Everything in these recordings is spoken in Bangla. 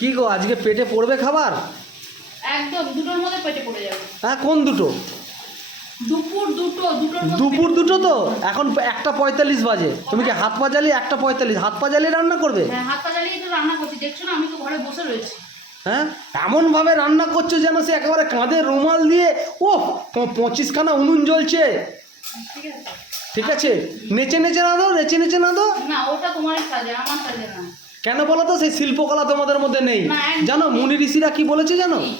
কি গো আজকে পেটে পড়বে খাবার? একদম দুটোর মধ্যে পেটে পড়ে যাবে। হ্যাঁ কোন দুটো? দুপুর দুটো তো এখন 1:45 বাজে। তুমি কি হাত পা জ্বালিয়ে 1:45 হাত পা জ্বালিয়ে রান্না করবে? হ্যাঁ হাত পা জ্বালিয়ে তো রান্না করছি, দেখছো না আমি তো ঘরে বসে রয়েছি। হ্যাঁ এমনভাবে রান্না করছো যেন সে একেবারে কাঁধে রুমাল দিয়ে ও 25খানা উনুন জ্বলছে। ঠিক আছে ঠিক আছে, নেচে নেচে না দো, নেচে নেচে না দো। না ওটা তোমার কাজে, আমার কাজে না। কেন বলো তো? সেই শিল্পকলা তোমাদের মধ্যে নেই। না, একদম জানো নেই। মুনি ঋষিরা কি বলেছে জানো? কি?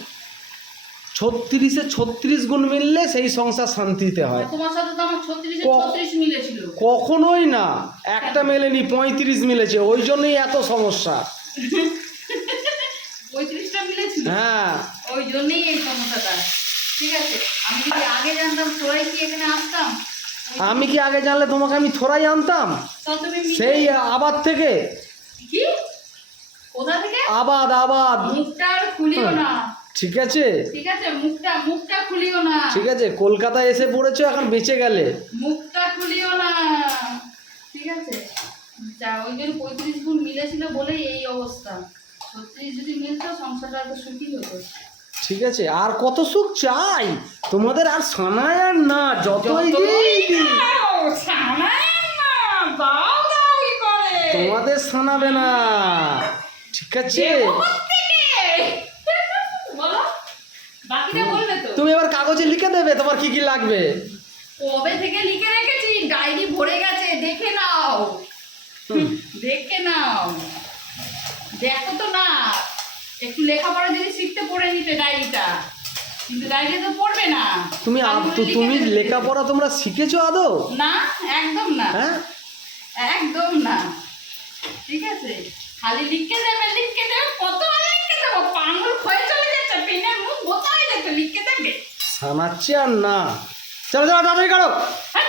36-এ 36 গুণ মিললে সেই সংসার শান্তিতে হয়। তোমার সাথে তো আমার 36-এ 36 মিলেছিল। কখনোই না, একটা মেলেনি, 35 মিলেছে, ওই জন্যই এত সমস্যা। 35টা মিলেছিল। হ্যাঁ ওই জন্যই এই সমস্যাটা। ঠিক আছে, আমি যদি আগে জানতাম তোরাই কি এখানে আসতাম? আমি কি আগে জানলে তোমাকে আমি থোড়াই আনতাম তো তুমি সেই আবাদ থেকে। কি কোথা থেকে? আবাদ আবাদ। মুখটা আর খুলিও না। ঠিক আছে ঠিক আছে, মুখটা খুলিও না। ঠিক আছে, কলকাতায় এসে পড়েছো, এখন বেঁচে গেলে। মুখটা খুলিও না। ঠিক আছে, যা ওই জন্য 35 গুণ মিলেছিল বলেই এই অবস্থা। 36 যদি মিলতো সংসারটা একটু সুখী হতো। ঠিক আছে, আর কত সুখ চাই তোমাদের? আর শোনায় আর না, যতই দিই তোমাদের শোনাবে না। ঠিক আছে, বলো, বাকিটা বলবে তো। তুমি এবার কাগজে লিখে দেবে তোমার কি কি লাগবে। কবে থেকে লিখে রেখেছি, ডায়েরি ভরে গেছে, দেখে নাও। দেখে নাও, দেখো তো না। একটু লেখাপড়া যদি শিখতে পড়ে নিতে ডায়েরিটা, কিন্তু ডায়েরি তো পড়বে না। তুমি তুমি লিখে লেখাপড়া তোমরা শিখেছো আদৌ? না, একদম না। হ্যাঁ একদম না। ঠিক আছে, খালি লিখে দেবে, কতবার লিখে দেবো? পাঙ্গুল ক্ষয়ে চলে যাচ্ছে, পেনের মুখ বোতাই দেখো লিখে দেবে। শোনাচ্ছে আর না। চলো চলো তাড়াতাড়ি করো।